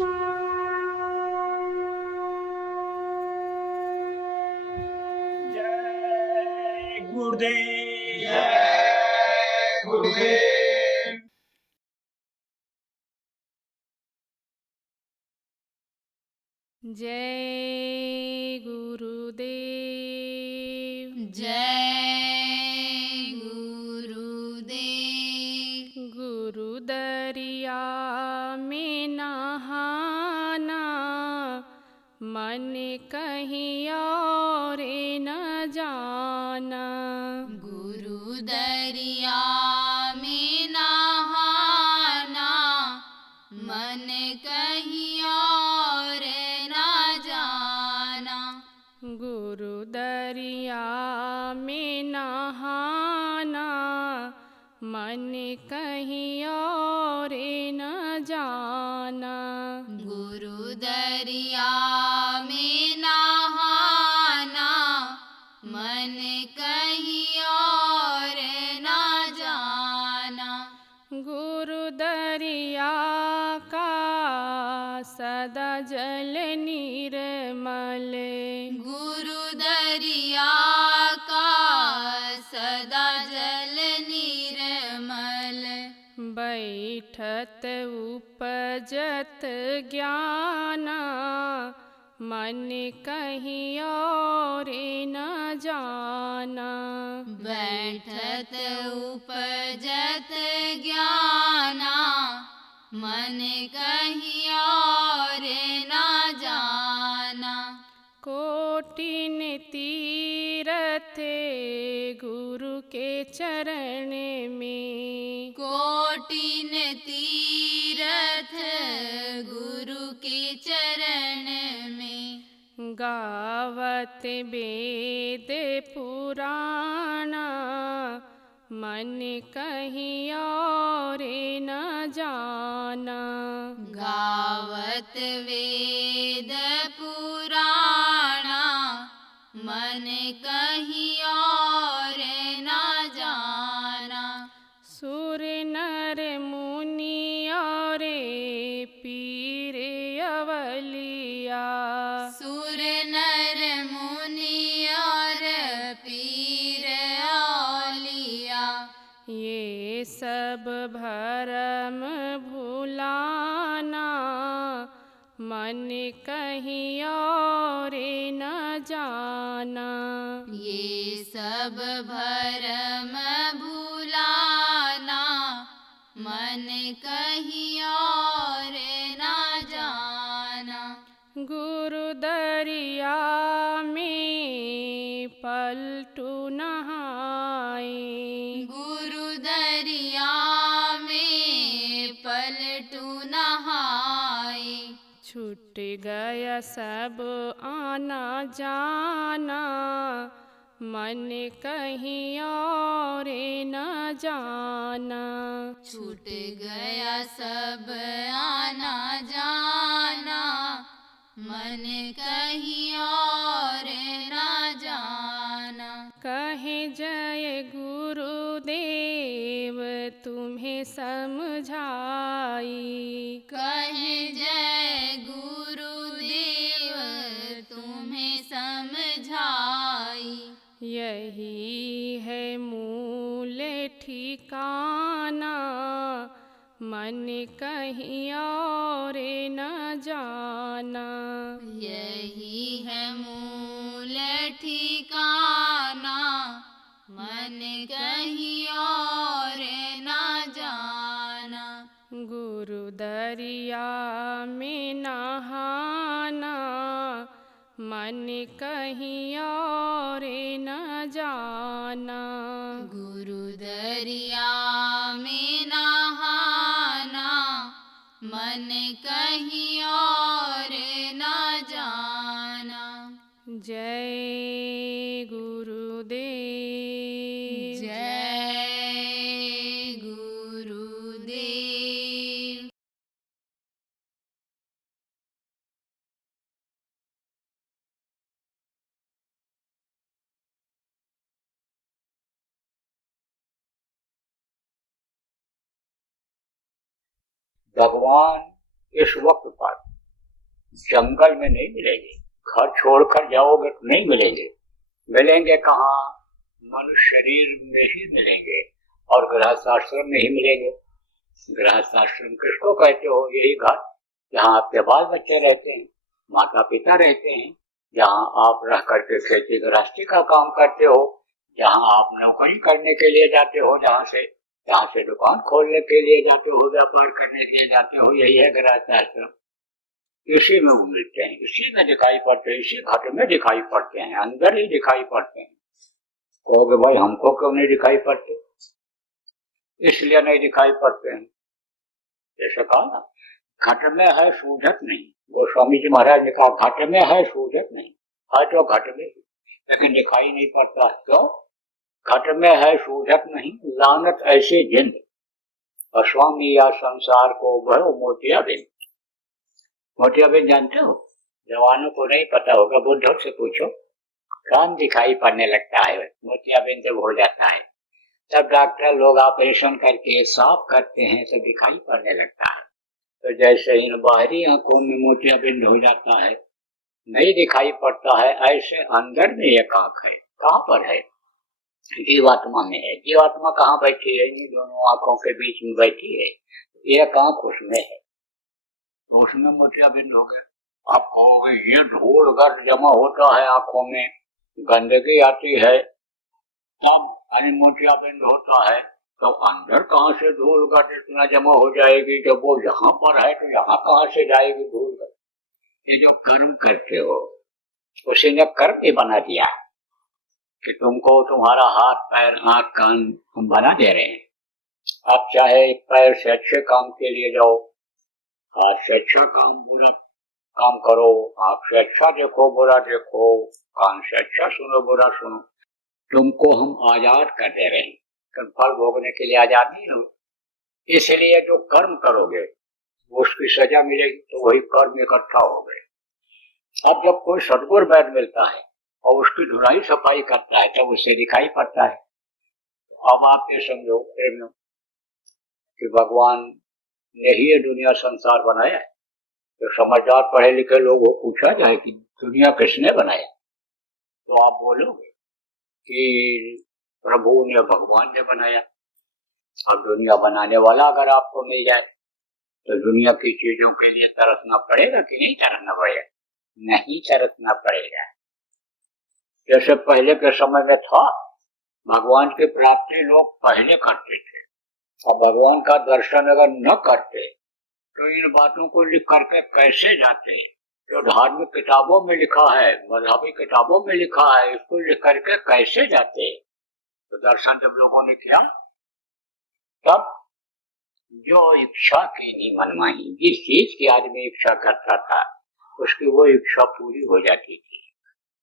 जय गुरुदेव। जय गुरुदेव। जय गुरुदेव। जय गुरुदेव। गुरु दरिया में नहाना, मन कहीं और न जाना। गुरु दरिया में नहाना, मन कहीं और न जाना। गुरु दरिया में नहाना, मन कहीं और न जाना। गुरु दरिया में नहाना, मन कहीं और न जाना। गुरु दरिया का सदा जल निर्मल, गुरु दरिया का सदा जल निर्मल। बैठत उपजत ज्ञाना, मन कहीं और न जाना। बैठत उपजत ज्ञाना, मन कहीं और न जाना। कोटिन तीरथ गुरु के चरण में, कोटिन तीरथ गुरु के चरण में। गावत वेद पुराना, मन कहीं और न जाना। गावत वेद पुराणा, मन कहीं और न जाना। सुर नर मुनि और पीर अवलिया, सुर नर मुनि और पीर औलिया। ये सब भरम भुलाना, मन कहीं और न जाना। ये सब भरम भुलाना, मन कहीं और न जाना। गुरु दरिया में पलटू नहाए, गुरु दरिया में पलटू नहाए। छूट गया सब आना जाना, मन कहीं और न जाना। छूट गया सब आना जाना, मन कहीं और न जाना। कहे जय गुरुदेव तुम्हें समझाई, कहे जय गुरुदेव तुम्हें समझाई। यही है मूल ठिकाना, मन कहीं और न जाना। यही है मूल ठिकाना, मन कहीं और न जाना। गुरु दरिया में नहाना, मन कहीं और न जाना। गुरु दरिया में नहाना, मन कहीं और न जाना। जय गुरुदेव। जय गुरुदेव। भगवान इस वक्त पर जंगल में नहीं मिलेंगे, घर छोड़कर जाओगे तो नहीं मिलेंगे। मिलेंगे कहाँ? मनुष्य शरीर में ही मिलेंगे और गृहस्थाश्रम में ही मिलेंगे। गृहस्थाश्रम किसको कहते हो? यही घर जहाँ आपके बाल बच्चे रहते हैं, माता पिता रहते हैं, जहाँ आप रह करके खेती गृहस्थी का काम करते हो, जहाँ आप नौकरी करने के लिए जाते हो, जहाँ से दुकान खोलने के लिए जाते हो, व्यापार करने के लिए जाते हो, यही है गृहस्थाश्रम। इसी में वो मिलते हैं, इसी में दिखाई पड़ते हैं, इसी घट में दिखाई पड़ते हैं, अंदर ही दिखाई पड़ते हैं। कहोगे भाई हमको क्यों नहीं दिखाई पड़ते? इसलिए नहीं दिखाई पड़ते हैं, जैसे कहा ना, घट में है सूझत नहीं। गोस्वामी जी महाराज ने कहा घट में है सूझत नहीं, है तो घट में, लेकिन दिखाई नहीं पड़ता। तो घट में है सूझत नहीं, लानत ऐसी जिंद अश्वामी या संसार को भयो मोतियाबिंद। मोतियाबिंद जानते हो? जवानों को नहीं पता होगा, बुढ़ों से पूछो। काम दिखाई पड़ने लगता है, मोतियाबिंद जब हो जाता है तब डॉक्टर लोग ऑपरेशन करके साफ करते हैं तो दिखाई पड़ने लगता है। तो जैसे इन बाहरी आंखों में मोतियाबिंद हो जाता है, नहीं दिखाई पड़ता है, ऐसे अंदर में एक आंख है। कहाँ पर है? जीवात्मा में है। जीवात्मा कहाँ बैठी है? इन दोनों आंखों के बीच में बैठी है, एक आंख उसमें है, तो उसमें मोतियाबिंद हो गया। आप कहोगे ये धूल गर्द जमा होता है आंखों में, गंदगी आती है, तब मोतियाबिंद होता है, तो अंदर कहाँ से धूल गर्द इतना जमा हो जाएगी? जब वो यहाँ पर है तो यहाँ कहाँ से जाएगी धूल गर्द? ये जो कर्म करते हो उसी ने कर्म भी बना दिया कि तुमको तुम्हारा हाथ पैर आंख कान हम बना दे रहे हैं। आप चाहे पैर से अच्छे काम के लिए जाओ, हाथ से अच्छा काम बुरा काम करो, आंख से अच्छा देखो बुरा देखो, कान से अच्छा सुनो बुरा सुनो, तुमको हम आजाद कर दे रहे हैं, फल भोगने के लिए आजाद नहीं हो। इसलिए जो कर्म करोगे उसकी सजा मिलेगी, तो वही कर्म इकट्ठा हो गए। अब जब कोई सदगुरु वैद्य मिलता है और उसकी धुलाई सफाई करता है तब उससे दिखाई पड़ता है। तो अब आप ये समझो प्रेमियों कि भगवान ने ही ये दुनिया संसार बनाया है। तो समझदार पढ़े लिखे लोग वो पूछा जाए कि दुनिया किसने बनाया, तो आप बोलोगे कि प्रभु ने, भगवान ने बनाया। और दुनिया बनाने वाला अगर आपको मिल जाए तो दुनिया की चीजों के लिए तरसना पड़ेगा कि नहीं तरसना पड़ेगा? नहीं तरसना पड़ेगा। जैसे पहले के समय में था, भगवान की प्राप्ति लोग पहले करते थे, और भगवान का दर्शन अगर न करते तो इन बातों को लिख करके कैसे जाते? जो धार्मिक किताबों में लिखा है, मजहबी किताबों में लिखा है, इसको लिख करके कैसे जाते? तो दर्शन जब लोगों ने किया तब जो इच्छा की नहीं मनमानी, जिस चीज की आदमी इच्छा करता था उसकी वो इच्छा पूरी हो जाती थी।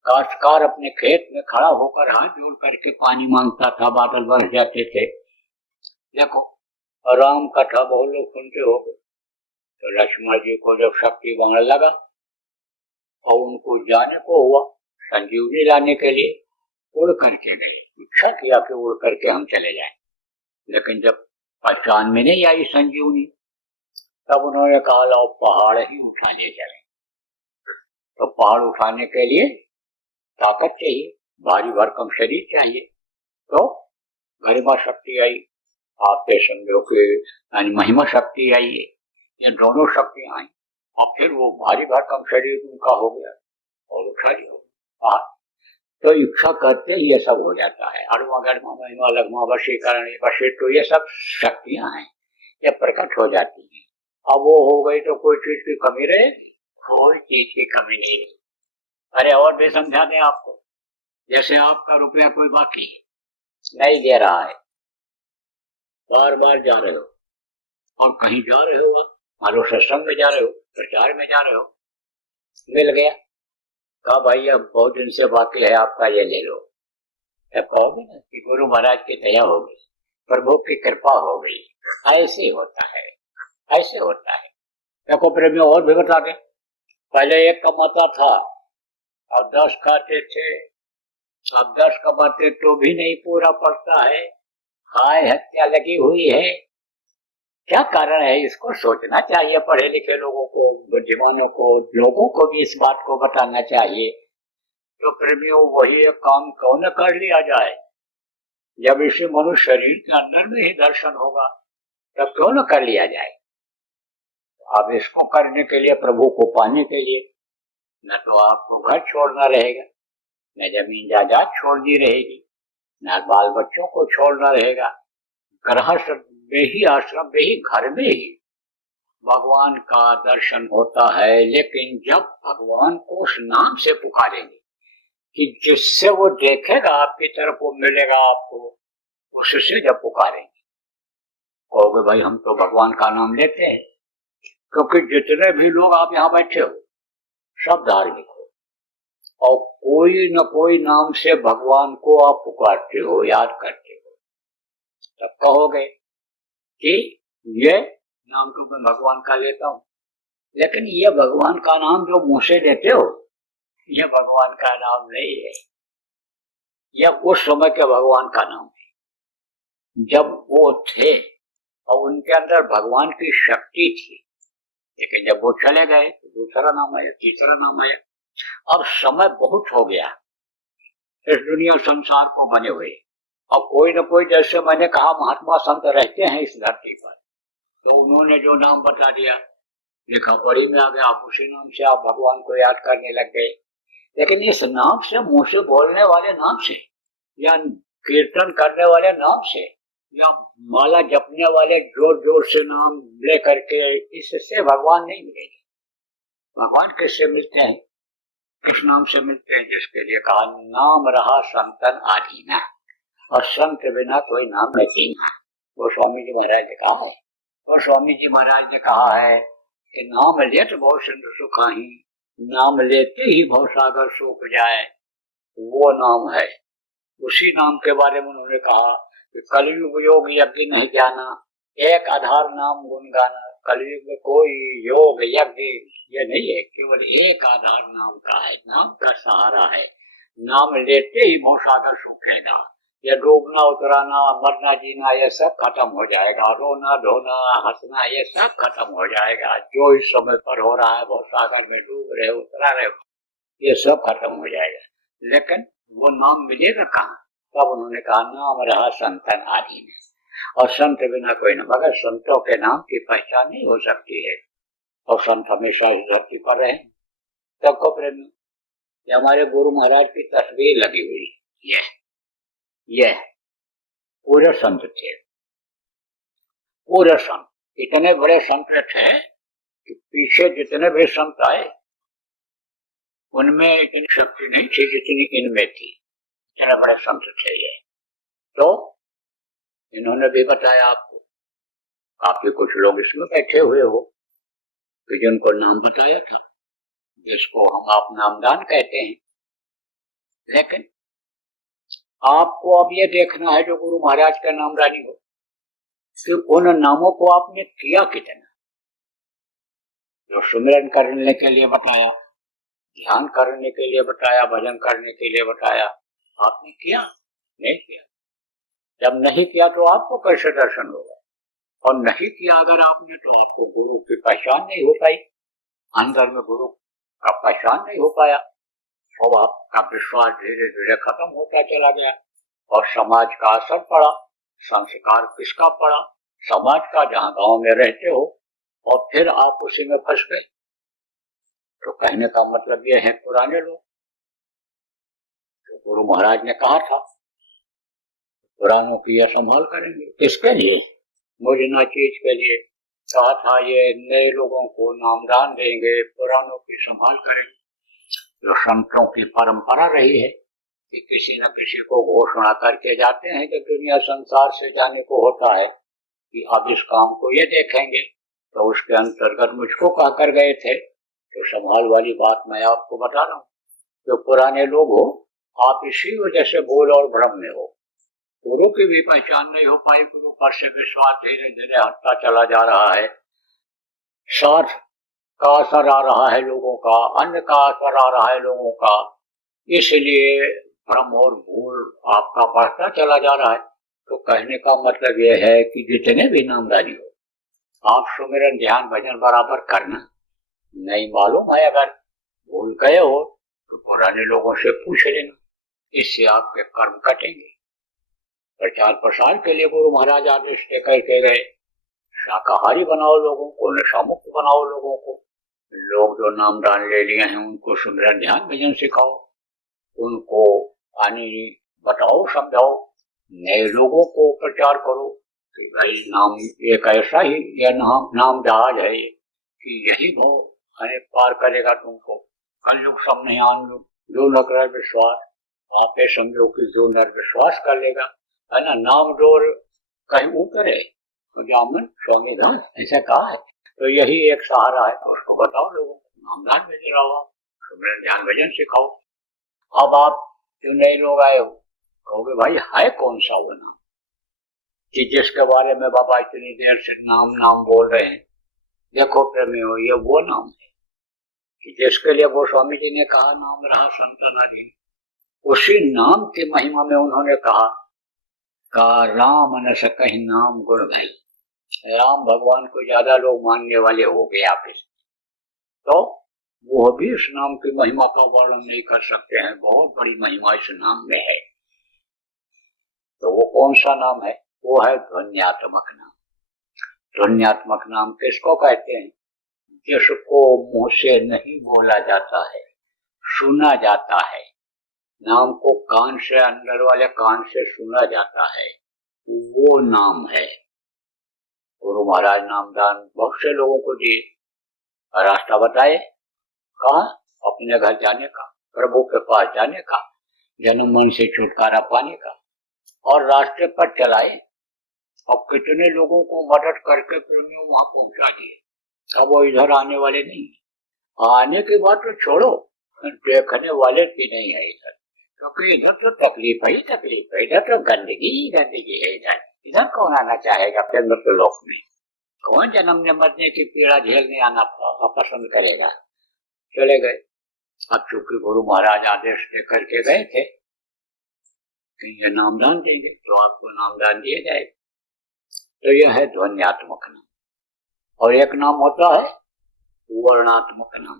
काश्तकार अपने खेत में खड़ा होकर हाथ जोड़ करके पानी मांगता था, बादल बरस जाते थे। देखो राम कथा बहुत लोग सुनते हो गए। तो लक्ष्मण जी को जब शक्ति बनने लगा और उनको जाने को हुआ संजीवनी लाने के लिए, उड़ करके गए, इच्छा किया कि उड़ करके हम चले जाएं, लेकिन जब पहचान में नहीं आई संजीवनी तब उन्होंने कहा लो पहाड़ ही उठा ले चले। तो पहाड़ उठाने के लिए ताकत चाहिए, भारी भरकम शरीर चाहिए, तो गरिमा शक्ति आई, आपके समझो कि महिमा शक्ति आई है, ये दोनों शक्तियां आई और फिर वो भारी भरकम शरीर उनका हो गया और उठा लिया। तो इच्छा करते ही ये सब हो जाता है। अणुमा गर्मा महिमा लगमा वशीकरण वशी, तो ये सब शक्तियां हैं, ये प्रकट हो जाती हैं। अब वो हो गई तो कोई चीज की कमी रहेगी? कोई चीज की कमी नहीं रही। अरे और भी समझा दें आपको, जैसे आपका रुपया कोई बाकी नहीं दे रहा है, बार बार जा रहे हो और कहीं जा रहे हो, मान लो सत्संग में जा रहे हो, प्रचार में जा रहे हो, मिल गया, कहा भाई अब बहुत दिन से बाकी है आपका, ये ले लो। कहोगे ना कि गुरु महाराज की दया हो गई, प्रभु की कृपा हो गई। ऐसे होता है, ऐसे होता है। देखो प्रेमी और भी बता दें, पहले एक कमाता था और 10 खाते थे, अब 10 कमाते तो भी नहीं पूरा पड़ता है, हाय हत्या लगी हुई है। क्या कारण है, इसको सोचना चाहिए पढ़े लिखे लोगों को, बुद्धिमानों को, लोगों को भी इस बात को बताना चाहिए। तो प्रेमियों, वही एक काम क्यों न कर लिया जाए। जब इसे मनुष्य शरीर के अंदर में ही दर्शन होगा तब क्यों न कर लिया जाए। अब इसको करने के लिए, प्रभु को पाने के लिए, न तो आपको घर छोड़ना रहेगा, न जमीन जायदाद छोड़नी रहेगी, न बाल बच्चों को छोड़ना रहेगा। गृहस्थ में ही, आश्रम में ही, घर में ही भगवान का दर्शन होता है। लेकिन जब भगवान को उस नाम से पुकारेंगे कि जिससे वो देखेगा आपकी तरफ, वो मिलेगा आपको, उससे जब पुकारेंगे, कहोगे भाई हम तो भगवान का नाम लेते हैं। क्योंकि जितने भी लोग आप यहाँ बैठे हो सब धार्मिक हो, और कोई न कोई नाम से भगवान को आप पुकारते हो, याद करते हो। तब कहोगे कि ये नाम तो मैं भगवान का लेता हूं, लेकिन ये भगवान का नाम जो मुंह से लेते हो, ये भगवान का नाम नहीं है। यह उस समय के भगवान का नाम है जब वो थे और उनके अंदर भगवान की शक्ति थी। लेकिन जब वो चले गए तो दूसरा नाम आया, तीसरा नाम आया। अब समय बहुत हो गया इस दुनिया संसार को बने हुए, और कोई न कोई, जैसे मैंने कहा, महात्मा संत रहते हैं इस धरती पर, तो उन्होंने जो नाम बता दिया, लिखा पढ़ी में आ गया, आप उसी नाम से आप भगवान को याद करने लग गए। लेकिन इस नाम से, मुंह से बोलने वाले नाम से, या कीर्तन करने वाले नाम से, या माला जपने वाले जोर जोर से नाम ले करके, इससे भगवान नहीं मिलेंगे। भगवान किससे मिलते हैं? इस नाम से मिलते हैं जिसके लिए कहा, नाम रहा संतन आधीना, और संत बिना कोई नाम नहीं। वो स्वामी जी महाराज ने कहा है, और स्वामी जी महाराज ने कहा है कि नाम लेत भव सिंधु सुखाही, नाम लेते ही भवसागर सूख जाए। वो नाम है, उसी नाम के बारे में उन्होंने कहा कि कलयुग योग यज्ञ नहीं जाना, एक आधार नाम गुण गाना। कलयुग में कोई योग यज्ञ ये नहीं है, केवल एक आधार नाम का है, नाम का सहारा है। नाम लेते ही भवसागर सूखेगा। ये डूबना उतराना, मरना जीना, ये सब खत्म हो जाएगा। रोना धोना, हंसना, ये सब खत्म हो जाएगा। जो इस समय पर हो रहा है, भवसागर में डूब रहे हो, उतरा रहे हो, ये सब खत्म हो जाएगा। लेकिन वो नाम मिलेगा कहाँ? तब उन्होंने कहा, नाम रहा संतन आधीन, और संत बिना कोई न। मगर संतों के नाम की पहचान नहीं हो सकती है, और संत हमेशा इस धरती पर रहे। सबको प्रेम, हमारे गुरु महाराज की तस्वीर लगी हुई, ये पूरे संत थे, पूरे संत। इतने बड़े संत थे कि पीछे जितने भी संत आए उनमें इतनी शक्ति नहीं थी जितनी इनमें थी। इतने बड़े संत थे ये। तो इन्होंने भी बताया आपको, आपके कुछ लोग इसमें बैठे हुए हो कि जिनको नाम बताया था, जिसको हम आप नामदान कहते हैं। लेकिन आपको अब ये देखना है, जो गुरु महाराज का नामदानी हो, कि उन नामों को आपने किया कितना। जो सुमिरन करने के लिए बताया, ध्यान करने के लिए बताया, भजन करने के लिए बताया, आपने किया? नहीं किया। जब नहीं किया तो आपको कैसे दर्शन होगा? और नहीं किया अगर आपने, तो आपको गुरु की पहचान नहीं हो पाई, अंदर में गुरु का पहचान नहीं हो पाया, और आपका विश्वास धीरे धीरे खत्म होता चला गया। और समाज का असर पड़ा। संस्कार किसका पड़ा? समाज का, जहां गांव में रहते हो, और फिर आप उसी में फंस गए। तो कहने का मतलब ये है, पुराने लोग, जो गुरु महाराज ने कहा था पुरानों की यह संभाल करेंगे। किसके लिए? मुझे ना चीज के लिए कहा था, ये नए लोगों को नामदान देंगे, पुरानों की संभाल करेंगे। जो संतों की परंपरा रही है कि किसी न किसी को घोषणा करके जाते हैं, जब दुनिया संसार से जाने को होता है कि अब इस काम को ये देखेंगे, तो उसके अंतर्गत मुझको कहा कर गए थे। तो संभाल वाली बात मैं आपको बता रहा हूँ। जो पुराने लोग हो, आप इसी वजह से भूल और भ्रम में हो। गुरु की भी पहचान नहीं हो पाई, गुरु पर से विश्वास धीरे धीरे हटता चला जा रहा है। साथ का असर आ रहा है लोगों का, अन्न का असर आ रहा है लोगों का, इसलिए भ्रम और भूल आपका बढ़ता चला जा रहा है। तो कहने का मतलब यह है कि जितने भी नामदानी हो, आप सुमिरन ध्यान भजन बराबर करना। नहीं मालूम है अगर भूल गए हो तो पुराने लोगों से पूछ लेना, इससे आपके कर्म कटेंगे। प्रचार प्रसार के लिए गुरु महाराज आदेश देकर के गए, शाकाहारी बनाओ लोगों को, नशा मुक्त बनाओ लोगों को। लोग जो नाम दान ले लिए हैं उनको सुमिरन ध्यान भजन सिखाओ, उनको आने बताओ, समझाओ। नए लोगों को प्रचार करो कि भाई नाम एक ऐसा ही यह नाम जहाज है कि यही भो आने पार करेगा तुमको। कलयुग सब नहीं आन लो, जो न करे विश्वास, आप ये समझो कि जो निर्विश्वास कर लेगा, है ना, नाम डोर कहीं उतरे तो जामन स्वामी दास ऐसा कहा है। तो यही एक सहारा है, उसको बताओ लोगों को, नामदान में दिलाओ, सुमिरन ध्यान भजन सिखाओ। अब आप जो नए लोग आए हो कहोगे भाई है कौन सा वो नाम कि जिसके बारे में बाबा इतनी देर से नाम नाम बोल रहे हैं। देखो प्रेमी हो, ये वो नाम है कि जिसके लिए गोस्वामी जी ने कहा नाम रहा संतनाधीन, उसी नाम की महिमा में उन्होंने कहा का राम न सकहि नाम गुण भई। राम भगवान को ज्यादा लोग मानने वाले हो गए आप इस, तो वो भी इस नाम की महिमा का वर्णन नहीं कर सकते हैं। बहुत बड़ी महिमा इस नाम में है। तो वो कौन सा नाम है? वो है ध्वन्यात्मक नाम। ध्वन्यात्मक नाम किसको कहते हैं? जिसको मुंह से नहीं बोला जाता है, सुना जाता है। नाम को कान से, अंदर वाले कान से सुना जाता है, वो नाम है। गुरु महाराज नामदान बहुत से लोगों को दिए, रास्ता बताए, कहा अपने घर जाने का, प्रभु के पास जाने का, जन्म मन से छुटकारा पाने का, और रास्ते पर चलाए। अब कितने लोगों को मदद करके प्रेमियों वहां पहुंचा दिए। अब वो इधर आने वाले नहीं, आने की बात तो छोड़ो, देखने वाले भी नहीं है इधर, क्योंकि इधर तो तकलीफ है, तकलीफ है, इधर तो गंदगी ही गंदगी है। इधर इधर कौन आना चाहेगा अपने मृत्यु लोक में? कौन जन्मने मरने की पीड़ा झेलने आना पसंद करेगा? चले गए। अब चूंकि गुरु महाराज आदेश दे करके गए थे कि ये नामदान देंगे, तो आपको नामदान दिए जाए। तो यह है ध्वन्यात्मक नाम। और एक नाम होता है वर्णात्मक नाम,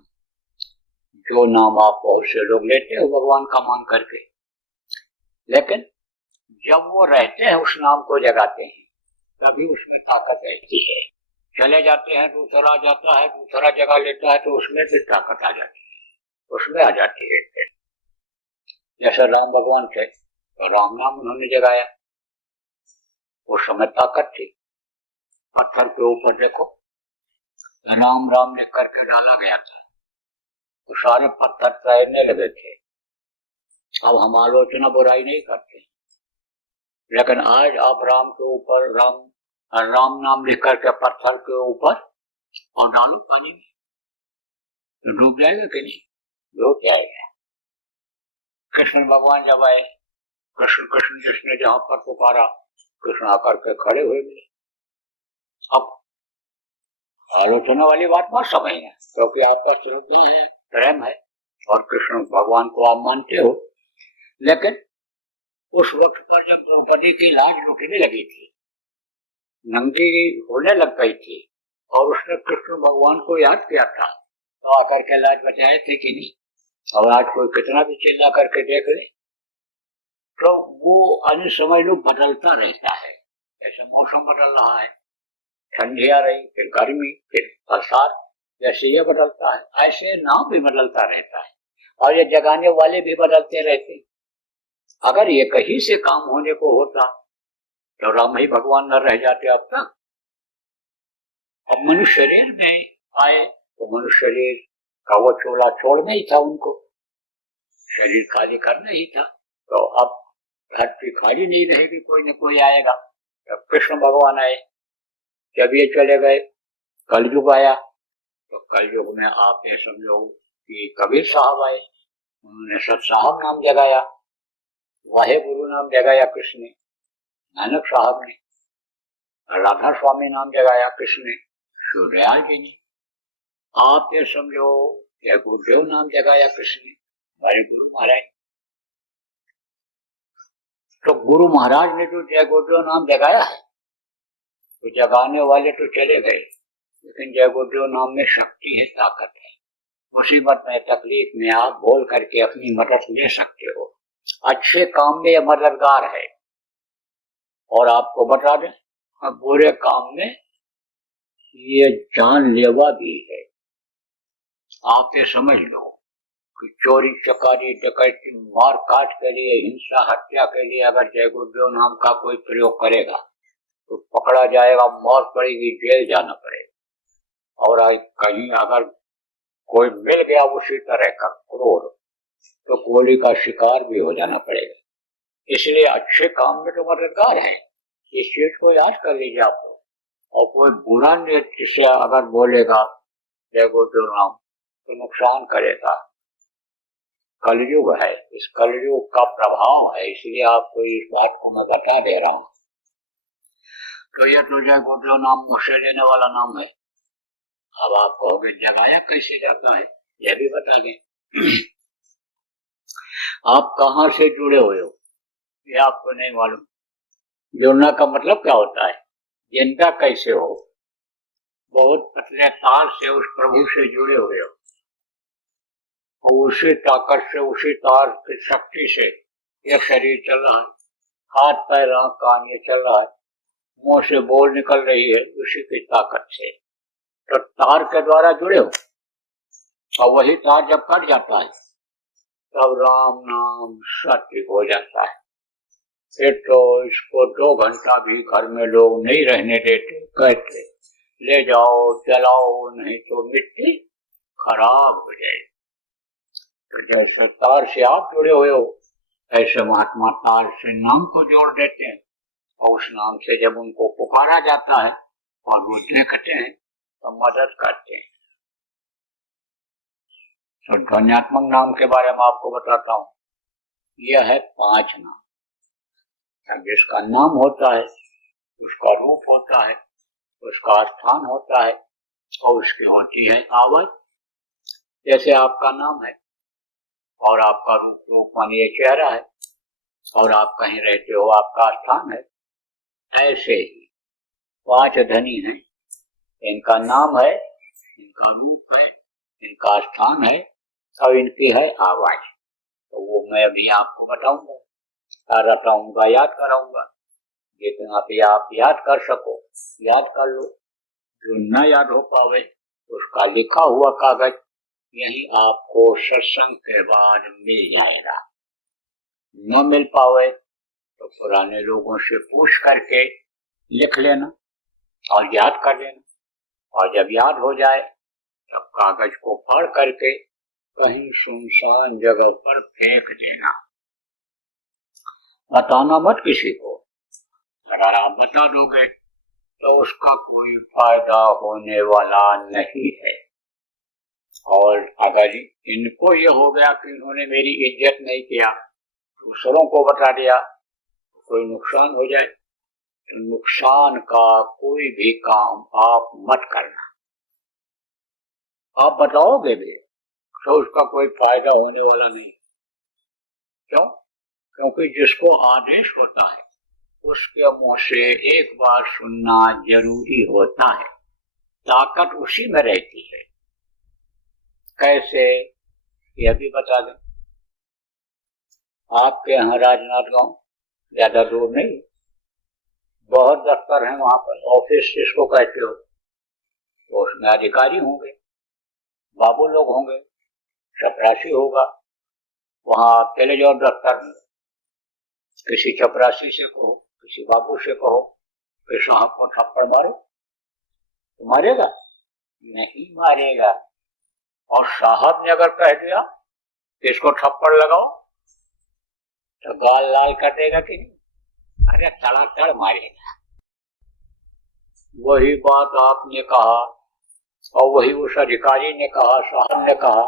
जो नाम आप बहुत से लोग लेते हो भगवान का मान करके, लेकिन जब वो रहते हैं उस नाम को जगाते हैं तभी उसमें ताकत रहती है। चले जाते हैं, दूसरा आ जाता है, दूसरा जगह लेता है, तो उसमें फिर ताकत आ जाती है, उसमें आ जाती है। जैसे राम भगवान थे तो राम नाम उन्होंने जगाया, उस समय ताकत थी। पत्थर के ऊपर देखो, राम राम ने करके डाला गया था, तो सारे पत्थर तैरने लगे थे। अब हम आलोचना बुराई नहीं करते, लेकिन आज आप राम के ऊपर राम नाम लिख करके पत्थर के ऊपर और डालो पानी में, तो डूब जाएगा कि नहीं? डूब जाएगा। कृष्ण भगवान जब आए, कृष्ण कृष्ण जिसने जहां पर पुकारा, कृष्ण आकर के खड़े हुए मिले। अब आलोचना वाली बात मत समझना, क्योंकि आपका श्रद्धा है, प्रेम है और कृष्ण भगवान को आप मानते हो। लेकिन उस वक्त पर जब द्रौपदी की लाज लुटने लगी थी, नंगी होने लग गई थी, और उसने कृष्ण भगवान को याद किया था, तो आकर के लाज बचाए थे कि नहीं? और आज कोई कितना भी चिल्ला करके देख ले, तो वो अन्य समय लोग बदलता रहता है। जैसे मौसम बदल रहा है, ठंडी आ रही, फिर गर्मी, फिर बरसात, जैसे ये बदलता है, ऐसे नाम भी बदलता रहता है, और ये जगाने वाले भी बदलते रहते हैं। अगर ये कहीं से काम होने को होता तो राम ही भगवान न रह जाते अब तक। अब मनुष्य शरीर में आए तो मनुष्य शरीर का वो चोला छोड़ना ही था उनको, शरीर खाली करना ही था। तो अब धरती खाली नहीं रहेगी, कोई न कोई आएगा। जब कृष्ण भगवान आए, जब ये चले गए, कलयुग आया, तो कलयुग में आप ये समझो कि कबीर साहब आए, उन्होंने सत साहब नाम जगाया, वाहे गुरु नाम जगाया कृष्ण ने, नानक साहब ने, राधा स्वामी नाम जगाया कृष्ण ने, सूर्यदयाल जी ने। आप ये समझो जय गुरुदेव नाम जगाया कृष्ण ने, हमारे गुरु महाराज। तो गुरु महाराज ने जो जय गुरुदेव नाम जगाया है, तो जगाने वाले तो चले गए, लेकिन जय गुरुदेव नाम में शक्ति है, ताकत है। मुसीबत में, तकलीफ में आप बोल करके अपनी मदद ले सकते हो। अच्छे काम में यह मददगार है। और आपको बता दें, बुरे काम में ये जानलेवा भी है। आप ये समझ लो कि चोरी चकारी डकैती मार काट के लिए, हिंसा हत्या के लिए अगर जय गुरुदेव नाम का कोई प्रयोग करेगा तो पकड़ा जाएगा, मौत पड़ेगी, जेल जाना पड़ेगा। और कहीं अगर कोई मिल गया उसी तरह का क्रूर तो गोली का शिकार भी हो जाना पड़ेगा। इसलिए अच्छे काम में तो मददगार है। इस चीज को याद कर लीजिए आप। और कोई बुरा नृत्य से अगर बोलेगा जय गुरुदेव नाम तो नुकसान करेगा। कलयुग है, इस कलयुग का प्रभाव है, इसलिए आपको इस बात को मैं बता दे रहा हूं। तो यह तो जय गुरुदेव नाम मुझसे लेने वाला नाम है। अब आप कहोगे जगाया कैसे जाता है, यह भी बता दें। आप कहां से जुड़े हुए हो ये आपको नहीं मालूम। जुड़ना का मतलब क्या होता है, जिंदा कैसे हो। बहुत पतले तार से उस प्रभु से जुड़े हुए हो, उसी ताकत से, उसी तार की शक्ति से यह शरीर चल रहा है, हाथ पैर आंख कान ये चल रहा है, मुंह से बोल निकल रही है, उसी की ताकत से। तो तार के द्वारा जुड़े हो। और वही तार जब कट जाता है तब राम नाम सत्य हो जाता है। फिर तो इसको 2 घंटा भी घर में लोग नहीं रहने देते, कहते ले जाओ जलाओ, नहीं तो मिट्टी खराब हो जाएगी। तो जैसे तार से आप जुड़े हुए हो, ऐसे महात्मा तार से नाम को जोड़ देते हैं। और उस नाम से जब उनको पुकारा जाता है और वो देखते हैं तो मदद करते हैं। तो ध्वन्यात्मक नाम के बारे में आपको बताता हूं। यह है 5 नाम। जिसका नाम होता है उसका रूप होता है, उसका स्थान होता है और उसकी होती है आवाज। जैसे आपका नाम है और आपका रूप मानिए चेहरा है, और आप कहीं रहते हो आपका स्थान है। ऐसे ही 5 धनी हैं, इनका नाम है, इनका रूप है, इनका स्थान है और इनकी है आवाज। तो वो मैं अभी आपको बताऊंगा, बताऊंगा, याद कराऊंगा। जितना भी आप याद कर सको याद कर लो। जो न याद हो पावे उसका लिखा हुआ कागज यही आपको सत्संग के बाद मिल जाएगा। न मिल पावे तो पुराने लोगों से पूछ करके लिख लेना और याद कर लेना। और जब याद हो जाए तब कागज को पढ़ करके कहीं सुनसान जगह पर फेंक देना। बताना मत किसी को। अगर आप बता दोगे तो उसका कोई फायदा होने वाला नहीं है। और अगर इनको ये हो गया कि इन्होंने मेरी इज्जत नहीं किया, दूसरों को बता दिया, तो कोई नुकसान हो जाए, तो नुकसान का कोई भी काम आप मत करना। आप बताओगे भी तो उसका कोई फायदा होने वाला नहीं। क्यों? क्योंकि जिसको आदेश होता है उसके मुंह से एक बार सुनना जरूरी होता है। ताकत उसी में रहती है। कैसे, यह भी बता दें। आपके यहाँ राजनांदगांव ज्यादा दूर नहीं, बहुत दफ्तर हैं वहां पर, ऑफिस जिसको कहते हो, तो उसमें अधिकारी होंगे, बाबू लोग होंगे, चपरासी होगा। वहां आप चले जाओ दफ्तर में, किसी चपरासी से कहो, किसी बाबू से कहो कि साहब को थप्पड़ मारो, तो मारेगा? नहीं मारेगा। और साहब ने अगर कह दिया कि इसको थप्पड़ लगाओ तो गाल लाल कर देगा कि नहीं? अरे तड़ातड़ मारेगा। वही बात आपने कहा और वही उस अधिकारी ने कहा, साहब ने कहा,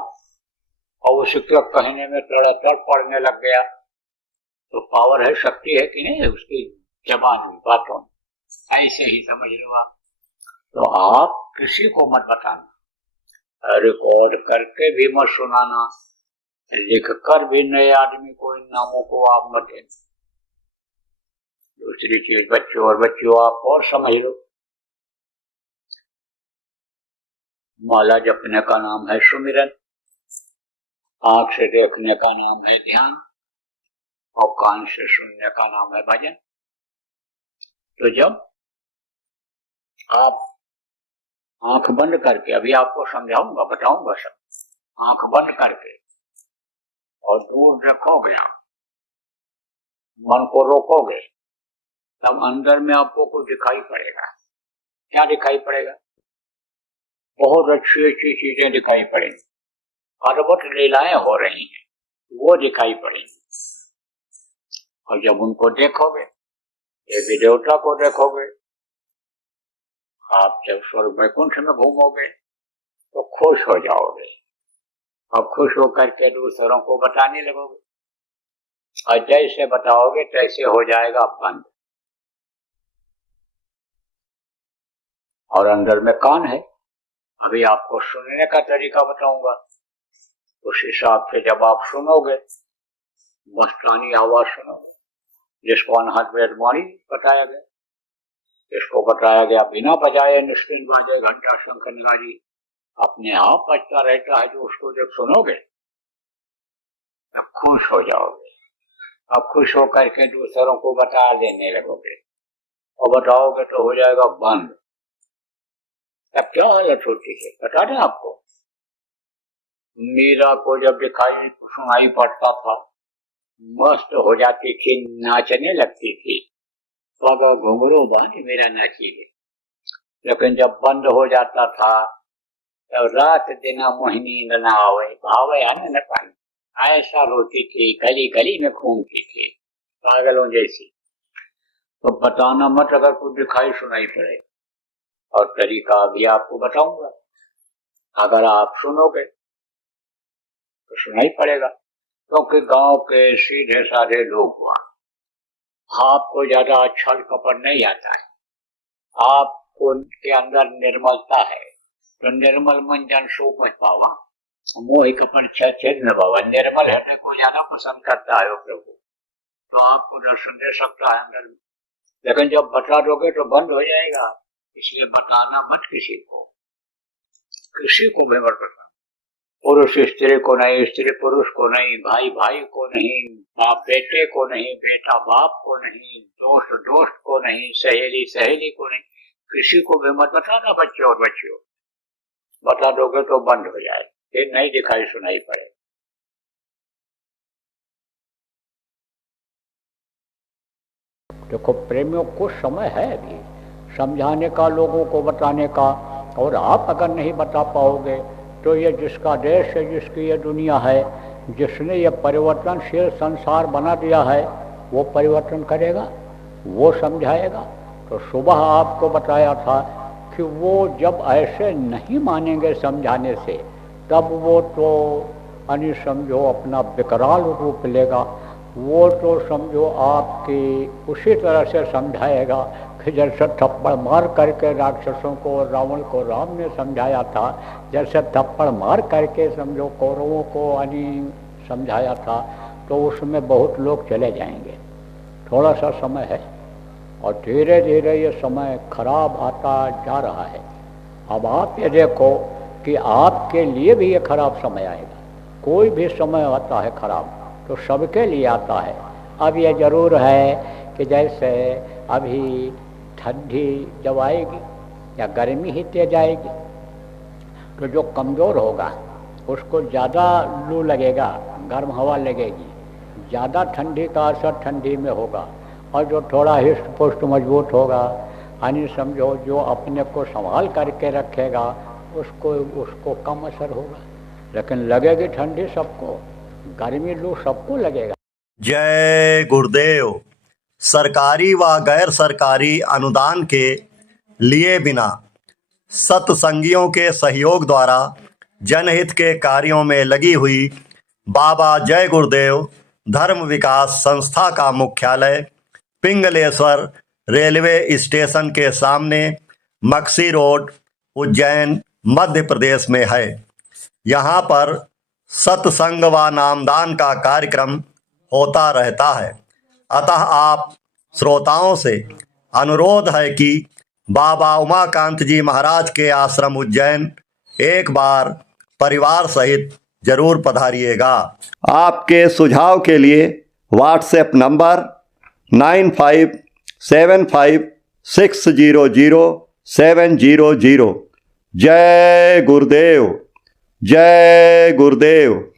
और उसके कहने में तड़ातड़ पड़ने लग गया, तो पावर है, शक्ति है कि नहीं है उसकी जबान में, बातों में। ऐसे ही समझ लो आप। तो आप किसी को मत बताना, रिकॉर्ड करके भी मत सुनाना, लिख कर भी नए आदमी को इन नामों को आप मत देना। दूसरी चीज, बच्चों और बच्चियों, आप और समझ लो, माला जपने का नाम है सुमिरन, आंख से देखने का नाम है ध्यान, और कान से सुनने का नाम है भजन। तो जब आप आंख बंद करके, अभी आपको समझाऊंगा, बताऊंगा सब, आंख बंद करके और दूर देखोगे, मन को रोकोगे, तब अंदर में आपको कुछ दिखाई पड़ेगा। क्या दिखाई पड़ेगा? बहुत अच्छी अच्छी चीजें दिखाई पड़ेंगी, अद्भुत लीलाएं हो रही हैं, वो दिखाई पड़ेंगी। और जब उनको देखोगे, देवी देवता को देखोगे, आप जब स्वर्ग वैकुंठ में घूमोगे तो खुश हो जाओगे, और खुश होकर के दूसरों को बताने लगोगे, और जैसे बताओगे तैसे हो जाएगा बंद। और अंदर में कान है, अभी आपको सुनने का तरीका बताऊंगा। उस हिसाब से जब आप सुनोगे, मस्तानी आवाज सुनोगे, जिसको अनहद वेदवाणी बताया गया, जिसको बताया गया बिना बजाए निष्किन बाजे घंटा शंख नारी अपने आप बजता रहता है, जो उसको जब सुनोगे तब खुश हो जाओगे। अब खुश होकर के दूसरों को बता देने लगोगे, और बताओगे तो हो जाएगा बंद। तब क्या हालत होती है बता दें आपको। मीरा को जब दिखाई सुनाई पड़ता था, मस्त हो जाती थी, नाचने लगती थी, पगा घुंघरू बांध मेरा नाची है। लेकिन जब बंद हो जाता था, तब रात दिन मोहिनी न आवे, भावे आने न पानी, ऐसा रोती थी, गली गली में घूमती थी पागलों जैसी। तो बताना मत अगर कुछ दिखाई सुनाई पड़े, और तरीका भी आपको बताऊंगा। अगर आप सुनोगे तो सुनाई पड़ेगा, क्योंकि गांव के सीधे साधे लोग हुआ, आपको ज्यादा छल कपट नहीं आता है, आपको के अंदर निर्मलता है। तो निर्मल मन जन शोक मत पावा, मोह कपट छेद न पावा। निर्मल हृदय को ज्यादा पसंद करता है वो प्रभु, तो आपको दर्शन दे सकता है अंदर में। लेकिन जब बता दोगे तो बंद हो जाएगा, इसलिए बताना मत किसी को, किसी को भी मत बताना। पुरुष स्त्री को नहीं, स्त्री पुरुष को नहीं, भाई भाई को नहीं, बाप बेटे को नहीं, बेटा बाप को नहीं, दोस्त दोस्त को नहीं, सहेली सहेली को नहीं, किसी को भी मत बताना। बच्चे और बच्चियों, बता दोगे तो बंद हो जाए, फिर नहीं दिखाई सुनाई पड़े। देखो प्रेमियों, कुछ समय है अभी समझाने का, लोगों को बताने का, और आप अगर नहीं बता पाओगे तो ये जिसका देश है, जिसकी ये दुनिया है, जिसने ये परिवर्तनशील संसार बना दिया है, वो परिवर्तन करेगा, वो समझाएगा। तो सुबह आपको बताया था कि वो जब ऐसे नहीं मानेंगे समझाने से, तब वो तो यानी समझो अपना विकराल रूप लेगा। वो तो समझो आपकी उसी तरह से समझाएगा कि जैसे थप्पड़ मार करके राक्षसों को, रावण को राम ने समझाया था, जैसे थप्पड़ मार करके समझो कौरवों को यानी समझाया था, तो उसमें बहुत लोग चले जाएंगे। थोड़ा सा समय है, और धीरे धीरे ये समय खराब आता जा रहा है। अब आप ये देखो कि आपके लिए भी ये खराब समय आएगा। कोई भी समय आता है खराब, तो सबके लिए आता है। अब ये जरूर है कि जैसे अभी ठंडी जब आएगी या गर्मी ही तेज आएगी, तो जो कमज़ोर होगा उसको ज़्यादा लू लगेगा, गर्म हवा लगेगी, ज़्यादा ठंडी का असर ठंडी में होगा। और जो थोड़ा हिष्ट पुष्ट मजबूत होगा, यानी समझो जो अपने को संभाल करके रखेगा, उसको कम असर होगा। लेकिन लगेगी ठंडी सबको, गर्मी लू सबको लगेगा। जय गुरुदेव। सरकारी व गैर सरकारी अनुदान के लिए बिना सत्संगियों के सहयोग द्वारा जनहित के कार्यों में लगी हुई बाबा जय गुरुदेव धर्म विकास संस्था का मुख्यालय पिंगलेश्वर रेलवे स्टेशन के सामने मक्सी रोड, उज्जैन, मध्य प्रदेश में है। यहाँ पर सत्संग व नामदान का कार्यक्रम होता रहता है। अतः आप श्रोताओं से अनुरोध है कि बाबा उमाकांत जी महाराज के आश्रम उज्जैन एक बार परिवार सहित जरूर पधारिएगा। आपके सुझाव के लिए व्हाट्सएप नंबर 9575600700। जय गुरुदेव, जय गुरुदेव।